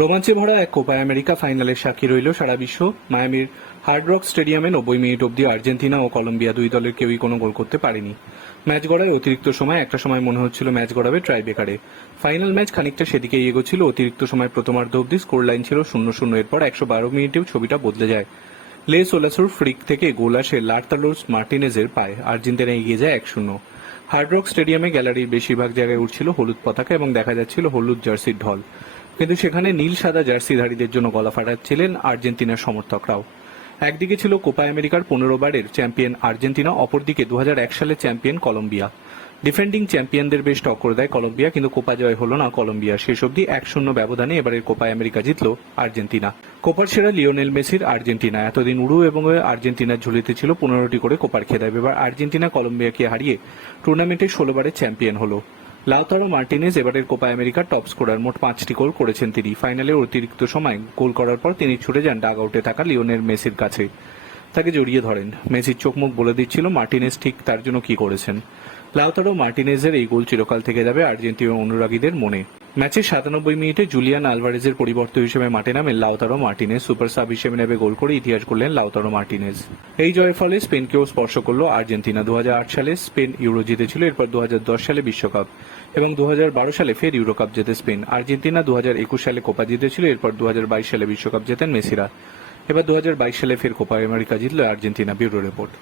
রোমাঞ্চে ভরা এক Copa America ফাইনালের সাক্ষী রইল সারা বিশ্ব। মায়ামির হার্ড রক স্টেডিয়ামে নব্বই মিনিট অবধি আর্জেন্টিনা ও কলম্বিয়া দুই দলের কেউই কোনো গোল করতে পারেনি। ম্যাচ গড়ায় অতিরিক্ত সময়, একটা সময় মনে হচ্ছিল ম্যাচ গড়াবে ট্রাইবেকারে। ফাইনাল ম্যাচ খানিকটা সেদিকে এগোচ্ছিল অতিরিক্ত সময় প্রথমার্ধ অবধি স্কোর লাইন ছিল শূন্য শূন্য এরপর একশো বারো মিনিটেও ছবিটা বদলে যায়। লে সোলাসুর ফ্রিক থেকে গোল আসে লার্তালোস মার্টিনেজের পায়ে আর্জেন্টিনা এগিয়ে যায় এক শূন্য। হার্ড রক স্টেডিয়ামে গ্যালারির বেশিরভাগ জায়গায় উঠছিল হলুদ পতাকা এবং দেখা যাচ্ছিল হলুদ জার্সির ঢল। কিন্তু সেখানে নীল সাদা জার্সিধারীদের জন্য গলা ফাটাচ্ছিলেন আর্জেন্টিনার সমর্থকরাও। একদিকে ছিল কোপা আমেরিকার পনেরো বারের চ্যাম্পিয়ন আর্জেন্টিনা, অপরদিকে দু সালে চ্যাম্পিয়ন কলম্বিয়া। ডিফেন্ডিং চ্যাম্পিয়নদের বেশ টক্কর দেয় কলম্বিয়া, কিন্তু কোপা জয় হলো না কলম্বিয়া। শেষ অবধি এক শূন্য ব্যবধানে এবারের কোপা আমেরিকা জিতল আর্জেন্টিনা। কোপার সেরা লিওনেল মেসির আর্জেন্টিনা। এতদিন উরু এবং আর্জেন্টিনার ঝুলিতে ছিল পনেরোটি করে কোপার খেতাব। এবার আর্জেন্টিনা কলম্বিয়াকে হারিয়ে টুর্নামেন্টে ষোলোবারের চ্যাম্পিয়ন হলো। লাউতারো মার্টিনেজ এবারের কোপা আমেরিকার টপ স্কোরার মোট পাঁচটি গোল করেছেন তিনি। ফাইনালে অতিরিক্ত সময় গোল করার পর তিনি ছুটে যান ডাগ আউটে থাকা লিওনের মেসির কাছে। তাকে জড়িয়ে ধরেন। মেসির চোখ মুখ বলে দিচ্ছিল মার্টিনেজ ঠিক তার জন্য কি করেছেন। লাউতারো মার্টিনেজের এই গোল চিরকাল থেকে যাবে আর্জেন্টিনা অনুরাগীদের মনে। ম্যাচের সাতানব্বই মিনিটে জুলিয়ান আলভারেজের পরিবর্তন হিসেবে মাঠে নামেন লাউতারো মার্টিনেজ। সুপার সাব হিসেবে নেবে গোল করে ইতিহাস করলেন লাউতারো মার্টিনেজ। এই জয়ের ফলে স্পেনকেও স্পর্শ করল আর্জেন্টিনা। দু হাজার আট সালে স্পেন ইউরো জিতেছিল, এরপর দু হাজার দশ সালে বিশ্বকাপ এবং দু হাজার বারো সালে ফের ইউরো কাপ জেতে স্পেন। আর্জেন্টিনা দু হাজার একুশ সালে কোপা জিতেছিল, এরপর দু হাজার বাইশ সালে বিশ্বকাপ জেতেন মেসিরা। এবার দু হাজার বাইশ সালে ফের কোপা আমেরিকা জিতল আর্জেন্টিনা, ব্যুরো রিপোর্ট।